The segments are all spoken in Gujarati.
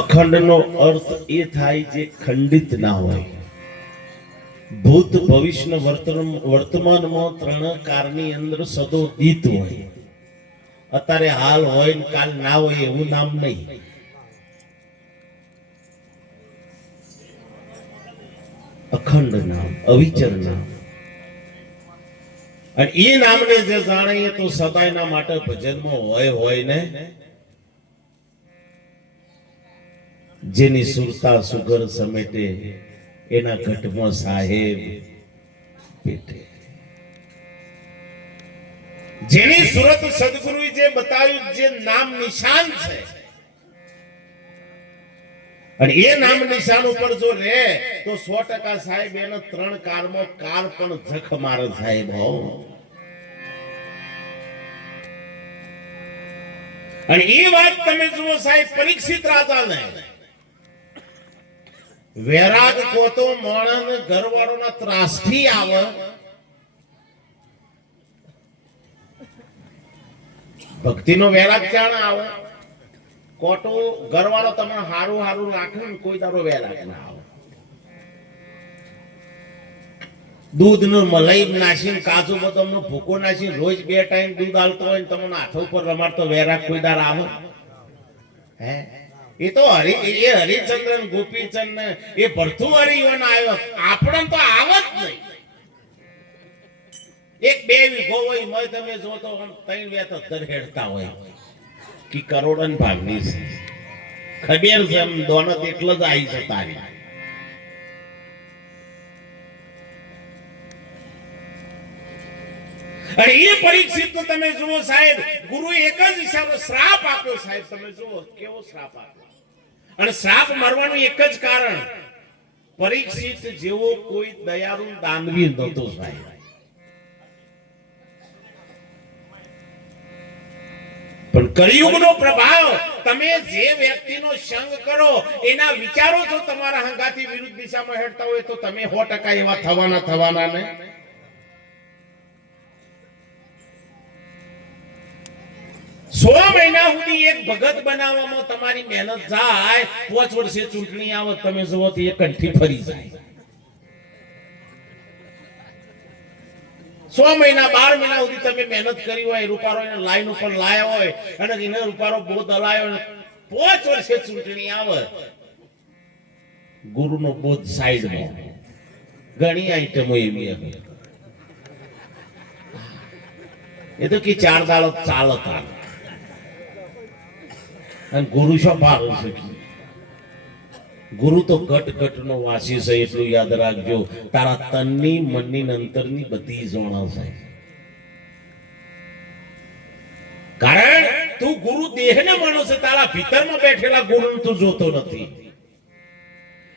અખંડનો અર્થ એ થાય જે ખંડિત ના હોય. ભૂત ભવિષ્ય વર્તમાનમાં ત્રણ કારની અંદર સદોદિત હોય. અત્યારે હાલ હોય ને કાલ ના હોય એવું નામ નહીં. અખંડ નામ, અવિચર નામ. અને એ નામને જે જાણે તો સદાયના માટે ભજનમાં હોય હોય ને જેની સુરતા સુગર સમેટે એના ઘટમાં સાહેબ પેટે. જેની સુરત સદગુરુ જે બતાવ્યું જે નામ નિશાન છે. અને એ નામ નિશાન ઉપર જો રે તો સો ટકા સાહેબ એનો ત્રણ કાળમાં કાળ પણ જખ મારે સાહેબ હો. અને એ વાત તમે જુઓ સાહેબ, પરીક્ષિત રાજાને. વૈરાગ કોતો મોણન ઘરવાળોના ત્રાસથી આવે. ભક્તિનો વેરાગ ક્યાં આવે? કોટો ઘરવાળો તમને હારું હારું રાખે ને કોઈ તારો વેરાગ ના આવે. દૂધનું મલાઈ નાખીને કાજુ બદામ નો ભૂકો નાખીને રોજ બે ટાઈમ દૂધ આલતો હોય તમને હાથ ઉપર રમાડતો વેરાગ કોઈ દાર આવે. હે? એ તો હરિ એ હરિચંદ્ર ને ગોપીચંદ એ ભરતું હરિવન આવ્યો આપણે તો આવત નહીં. એક બે વીઘો હોય તમે જો તો ત્રણ બે તો દરહેડતા હોય. કે કરોડન ભાગની છે. ખબેર છે એમ, દોનત એટલો જ આવી છે તારી. અને એ પરીક્ષિત તમે જુઓ સાહેબ ગુરુ એક જ હિસાબે શ્રાપ આપ્યો સાહેબ. તમે જુઓ, કેવો શ્રાપ આપ્યો. અને શ્રાપ મારવાનું એક જ કારણ, પરીક્ષિત જેવો કોઈ દયાળુ દાનવી નહોતો સાહેબ. પણ કળિયુગનો પ્રભાવ, તમે જે વ્યક્તિનો સંગ કરો, એના વિચારો જો તમારા હંગાથી વિરુદ્ધ દિશામાં હેડતા હોય તો તમે સો ટકા એવા થવાના થવાના ને? સો મહિના સુધી એક ભગત બનાવવામાં તમારી મહેનત જાય, પાંચ વર્ષે ચૂંટણી આવે, તમે જુઓ તો એ મહિના, બાર મહિના સુધી તમે મહેનત કરી હોય, રૂપારો એને લાઈન ઉપર લાયા હોય, અને એને રૂપારો બહુ દલાયો પાંચ વર્ષે ચૂંટણી આવે. ગુરુનો બોધ સાઈડમાં. ઘણી આઈટમો એવી હતી એ તો કે ચાર દાડો ચાલતા. અને ગુરુ શું પાડો છે ગુરુ તો ઘટ ઘટ નો વાસી છે, એટલું યાદ રાખજો. તારા તનની, મનની અંતરની બધી જોણા કારણ તું ગુરુ દેહને માનો છે, તારા ભીતરમાં બેઠેલા ગુરુ તું જોતો નથી.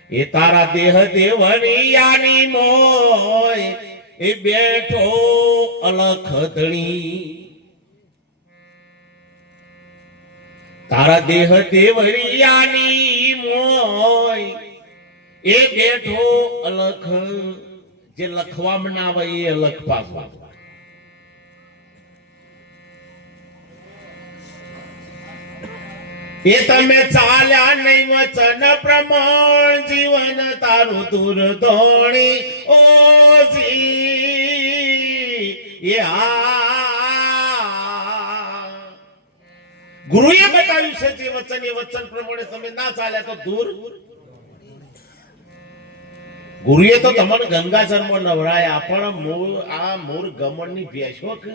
એ તારા દેહ દેવની યાની મોય એ બેઠો અલખ તારા દેહ દેવરિયાની મોય. એ બેઠો અલખ, જે લખવા મનાવે એ અલખ પાસવા એ તમે ચાલ્યા નહીં વચન પ્રમાણ, જીવન તારું દૂર ધોણી ઓજી એ આ ગુરુએ બતાવ્યું છે જે વચન, એ વચન પ્રમાણે તમે ના ચાલ્યા તો દૂર. ગુરુએ તો તમને ગંગાજળમાં નવરાયા, પણ મૂળ, આ મૂળ ગમણની ભેંસો કે?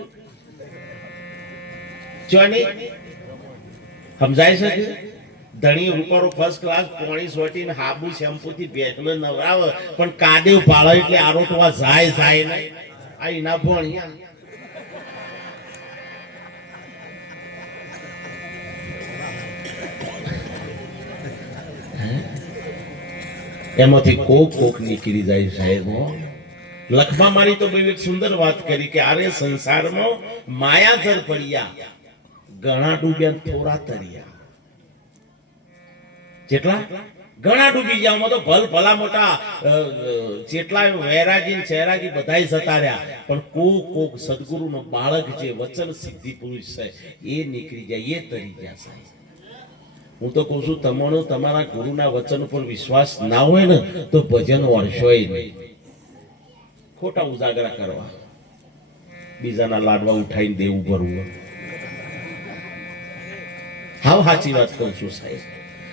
સમજાય છે ધણી રૂપારો ફર્સ્ટ ક્લાસ પોણી સોટી ને હાબુ શેમ્પુ થી ભેંસને નવરાવે, પણ કાદેવ પાળો એટલે આરોટવા જાય જાય નહીં. આ એના ભણ્યા. એમાંથી કોક કોક નીકળી જાય સાહેબ લખમા મારી તો બહુ એક સુંદર વાત કરી કે આરે સંસારમાં માયાજર પડ્યા ઘણા ડૂબ્યા થોડા તર્યા. જેટલા? ઘણા ડૂબી ગયા તો ભલ ભલા મોટા જેટલા વૈરાજી ને બધા બધાય જતા રહ્યા. પણ કોક કોક સદગુરુનો બાળક જે વચન સિદ્ધિ પુરુષ છે, એ નીકળી જાય, એ તરી ગયા સાહેબ. હું તો કહું છું તમારો તમારા ગુરુના વચન ઉપર વિશ્વાસ ના હોય ને, તો ભજન વળશો નહીં. ખોટા ઉજાગરા કરવા. બીજાના લાડવા ઉઠાઈને દેવું ભરવું. હાવ સાચી વાત કહું છું સાહેબ.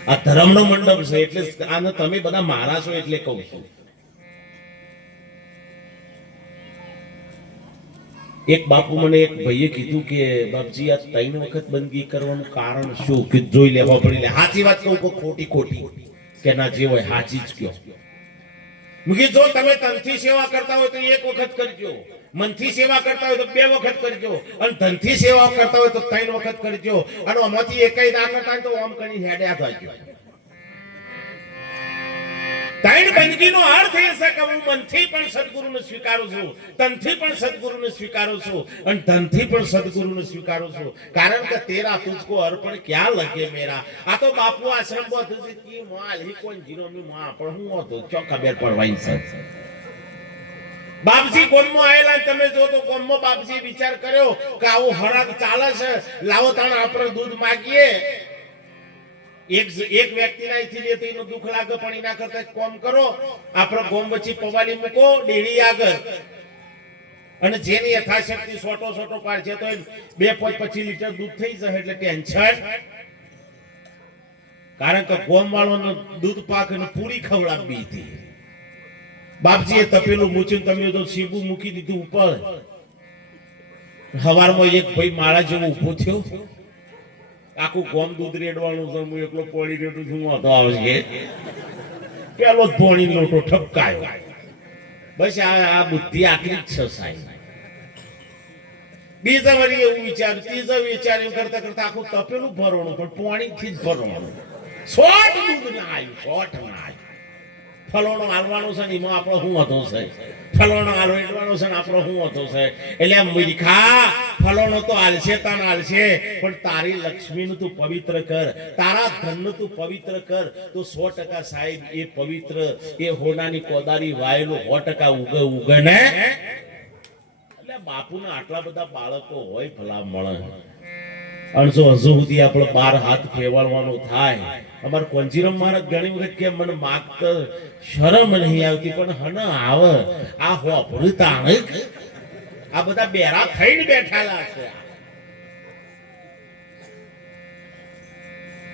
આ ધર્મનો મંડપ છે, એટલે આને તમે બધા મારા છો એટલે કહું છું. એક બાપુ મને એક ભાઈએ કીધું કે, બાપજી, આ ત્રણ વખત બંદગી કરવાનું કારણ શું? કે જોઈ લેવા પડી લે. સાચી વાત કહું કે ખોટી ખોટી. કે ના જે હોય સાચી જ કયો. મુકે જો તમે તનથી સેવા કરતા હોય તો એક વખત કરજો. મનથી સેવા કરતા હોય તો બે વખત કરજો. અને ધનથી સેવા કરતા હોય તો ત્રણ વખત કરજો. અને આમાંથી એકાઈ ના કરતા તો આમ કરી હેડ્યા થાજો. ત્રણ બંદગીનો અર્થ એ છે કે હું મનથી પણ સદગુરુને સ્વીકારું છું તનથી પણ સદગુરુને સ્વીકારું છું અને ધનથી પણ સદગુરુને સ્વીકારું છું. કારણ કે તેરા તુજકો અર્પણ ક્યાં લગે મેરા? આ તો બાપુ આશ્રમ બોધ છે માલ હી કોણ જીરો મી માં પણ હું હતો ચો ખબર પડવાની છે. બાપજી ગોમમાં આવેલા તમે જો તો ગોમમાં બાપજી વિચાર કર્યો કે આવું હરાક ચાલે છે. લાવો તાણ આપણે દૂધ માગીએ. એક એક અહીંથી લે તો એનું દુઃખ લાગે, પણ એના કરતા કોમ કરો. આપણો ગોમ વચ્ચે પવાલી મૂકો, ડેરી આગળ. અને જેની યથાશક્તિ સોટો સોટો પાડશે તો બે પોઈન્ટ પચીસ લીટર દૂધ થઈ જશે એટલે ટેન્શન. કારણ કે ગોમ વાળો દૂધ પાક અને પૂરી ખવડાવી હતી બાપજીએ તપેલું મૂચ્યું તમે તો સીબુ મૂકી દીધું ઉપર. હવારમાં એક ભાઈ માળા જેવો ઊભો થયો. આખું ગોમ દૂધ રેડવાનું છે, હું એકલો પોણી રેડું છું વાંધો આવશે પેલો ધોણી લોટો ઠપકાયો. બસ આ બુદ્ધિ આટલી છે, સાહેબ. બીજા વળી એવું વિચાર્યું, ત્રીજા વિચાર્યું કરતા કરતા આખું તપેલું ભરવાનું, પણ પોણી થી જ ભરવાનું. સોટ દૂધ ના આવ્યું સોટ ના આવ્યું ફલોનો હાલવાનો છે ને, એમાં આપણો શું હતો છે? ફલોનો હાલવાનો છે ને, આપણો શું હતો છે? એટલે મૂર્ખા ફલોનો તો આલશે તાન આલશે, પણ તારી લક્ષ્મીનું તું પવિત્ર કર, તારા ધનનું તું પવિત્ર કર. તો સો ટકા સાહેબ, એ પવિત્ર, એ હોનાની કોદારી વાયેલું સો ટકા ઉગે ઉગે ને એટલે બાપુના આટલા બધા બાળકો હોય ભલા મળે જો હજુ સુધી આપણે બાર હાથ ફેરવવાનું થાય, અમાર કોંજીરમ મહારાજ ઘણી વખત કે મને માગ શરમ નહીં આવતી, પણ હન આવે. આ હો તાણે આ બધા બેરા થઈને બેઠેલા છે.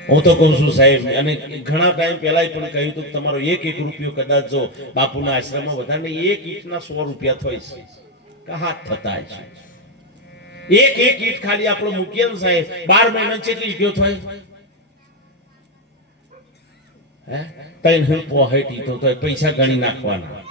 હું તો કહું છું સાહેબ, અને ઘણા ટાઈમ પહેલા પણ કહ્યું હતું તમારો એક એક રૂપિયો કદાચ જો બાપુના આશ્રમમાં વધારે એક ઈંટના સો રૂપિયા થાય છે. કે હાથ થતા છે? એક એક ઈંટ ખાલી આપણો મૂકીએ ને સાહેબ, બાર મહિના કેટલી ઈટો થાય. હે? તૈન હું પોહેટ ઈટો થાય, પૈસા ગણી નાખવાના.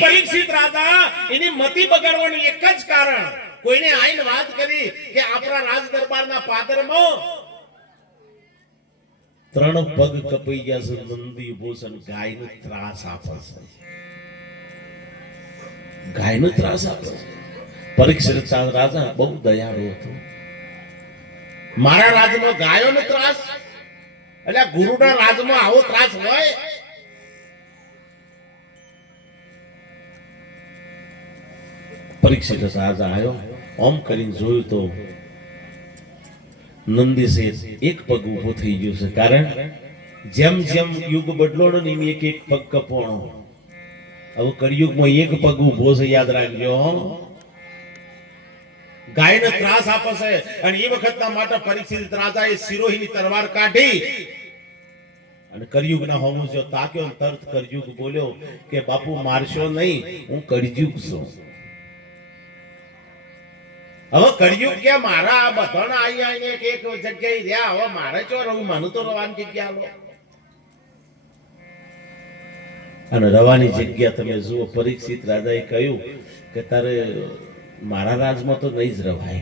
પરીક્ષિત રાજા, એની મતિ બગાડવાનું એક જ કારણ, કોઈને આઈને વાત કરી કે આપણા રાજ દરબારના પાદરમાં ત્રણ પગ કપાઈ ગયા છે, નંદી ભૂષણ ગાયનો ત્રાસ આપે છે. ગાયનો ત્રાસ આપે પરીક્ષિત રાજા બહુ દયાળુ હતો. મારા રાજમાં ગાયોનો ત્રાસ? એટલે ગુરુના રાજમાં આવો ત્રાસ હોય? પરીક્ષિત રાજા આવ્યો ઓમ કરીને જોયું તો નંદી શેઠ એક પગ ઊભો થઈ ગયો છે. કારણ જેમ જેમ યુગ બદલોડો ને એક એક પગ કપોણો. હવે કળિયુગમાં એક પગ ઊભો છે, યાદ રાખજો. ગાયને ત્રાસ આપે અને એ વખતના માટે પરીક્ષિત રાજાએ સિરોહીની તલવાર કાઢી. અને કળિયુગના હોમું જો તાક્યો તરત કળિયુગ બોલ્યો કે, બાપુ, મારશો નહીં, હું કળિયુગ છું. હવે કળિયુગ કે મારા આ બધાના અહીંયા એક એક જગ્યાએ રહ્યા, હવે મારે ચો રહું? મને તો રવાની જગ્યા અને રવાની જગ્યા તમે જુઓ, પરીક્ષિત રાજાએ કહ્યું કે તારે મારા રાજમાં તો નહીં જ રવાય.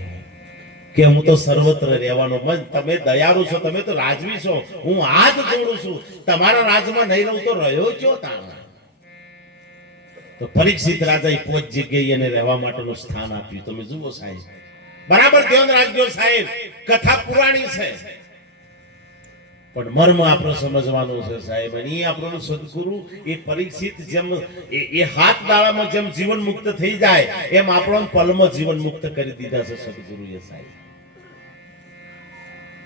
કે હું તો સર્વત્ર રહેવાનો મન, તમે દયાળુ છો, તમે તો રાજવી છો, હું હાથ જોડું છું. તમારા રાજમાં નહીં રહું તો રહ્યો છો તાણા તો પરીક્ષિત રાજાએ પોચ જગ્યાએ એને રહેવા માટેનું સ્થાન આપ્યું. તમે જુઓ સાહેબ. બરાબર ધ્યાન રાખજો સાહેબ. કથા પુરાણી છે. પણ મર્મ આપણો સમજવાનો છે, સાહેબ. અને એ આપણો સદગુરુ, એ પરીક્ષિત જેમ, એ હાથ દાળામાં જેમ જીવન મુક્ત થઈ જાય, એમ આપણો પલમાં જીવન મુક્ત કરી દીધા છે સદગુરુએ, સાહેબ.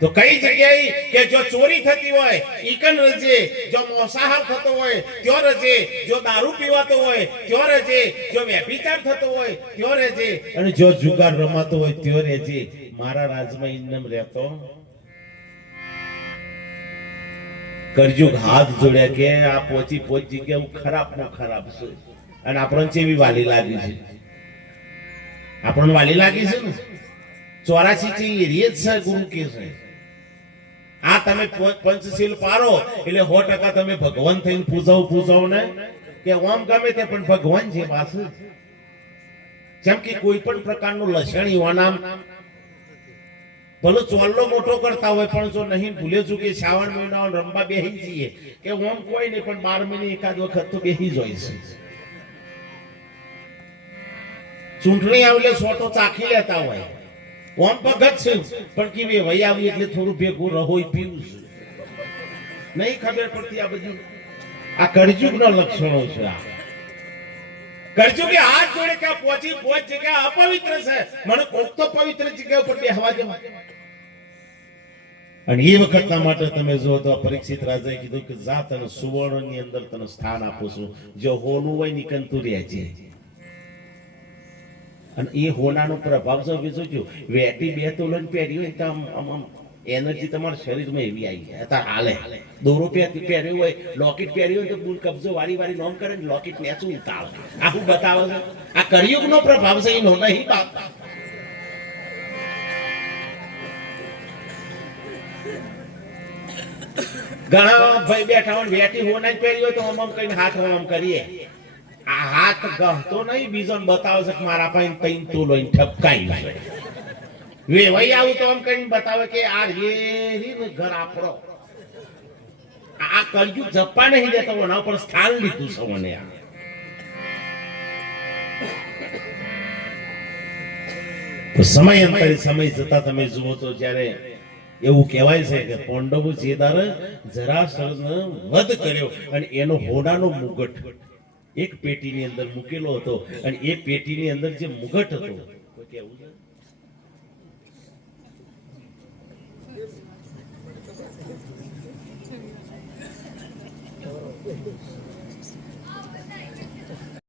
તો કઈ જગ્યાએ કે જો ચોરી થતી હોય, ઈકન રજે, જો મોસાહાર થતો હોય, ત્યો રજે, જો દારૂ પીવાતો હોય, ત્યો રજે, જો વ્યભિચાર થતો હોય, ત્યો રજે. અને જો જુગાર રમાતો હોય, ત્યો રેજે. મારા રાજમાં ઇન્નમ રહેતો કરજુગ હાથ જોડ્યા કે આ પોચી પોચ જગ્યા ખરાબ નો ખરાબ છે. અને આપણને ચેવી વાલી લાગી છે? આપણને વાલી લાગી છે ને? ચોરાસી ચી એરિયે છે ગુરુ કે છે? આ તમે પંચશીલ પારો, એટલે સો ટકા તમે ભગવાન થઈને પૂજાવ પૂજાવ ને? કે ઓમ ગમે તે, પણ ભગવાન છે. પાસે જેમ કે કોઈ પણ પ્રકારનું લક્ષણ યુવાનામ ભલે ચોલ્લો મોટો કરતા હોય, પણ જો નહીં, ભૂલે ચૂકે શ્રાવણ મહિના રમવા બેહી જઈએ કે ઓમ કોઈ નહીં, પણ બાર મહિને એકાદ વખત તો બેહી જ હોય છે. ચૂંટણી આવે એટલે સોટો ચાખી લેતા હોય. ઓમ ભગત છે, પણ કેવી વહી આવી એટલે થોડું ભેગું રહોય પીવું છે. નહીં ખબર પડતી આ બધી. આ કળજુગના લક્ષણો છે આ. કળજુગે હાથ જોડે ક્યાં પહોંચી પોચ જગ્યા અપવિત્ર છે. મને કોક તો પવિત્ર જગ્યા ઉપર બેહવા દો. અને એ વખતના માટે તમે જો તો પરીક્ષિત રાજાએ કીધું કે જા તને સુવર્ણની અંદર તને સ્થાન આપું છું. જો હોનું હોય નીકળતું રહે છે. અને એ હોનાનો પ્રભાવ જો બીજું જો વેટી બે તોલન પહેરી હોય તો આમ આમ એનર્જી તમારા શરીરમાં એવી આવી જાય. તાર હાલે. દોરો પહેર્યું હોય, લોકેટ પહેર્યું હોય તો બુલ કબજો વારી વારી નોમ કરે ને, લોકેટ નેચું ઉતાળ આ શું બતાવે છે. આ કરિયુગનો પ્રભાવ છે, એનો નહીં બાપ. ઘણા ભાઈ બેઠા હોય વેટી હોના પહેરી હોય તો આમ આમ હાથ આમ કરીએ. આ હાથ ગહતો નહીં, બીજોને બતાવશે કે મારા પાસે તૈન તું લઈને ઠપકાઈ છે વેવાઈ આવું તો આમ કહીને બતાવે કે આ રેરી ઘર આપણો. આ કરજુ જપ્પા નહીં દેતો એના પર સ્થાન લીધું છે મને આ. સમય અંતરે સમય જતા તમે જુઓ તો જ્યારે એવું કહેવાય છે કે પાંડવો જે દારે જરાસંઘનો વધ કર્યો અને એનો હોડાનો મુગટ એક પેટીની અંદર મૂકેલો હતો અને એ પેટીની અંદર જે મુગટ હતો છે?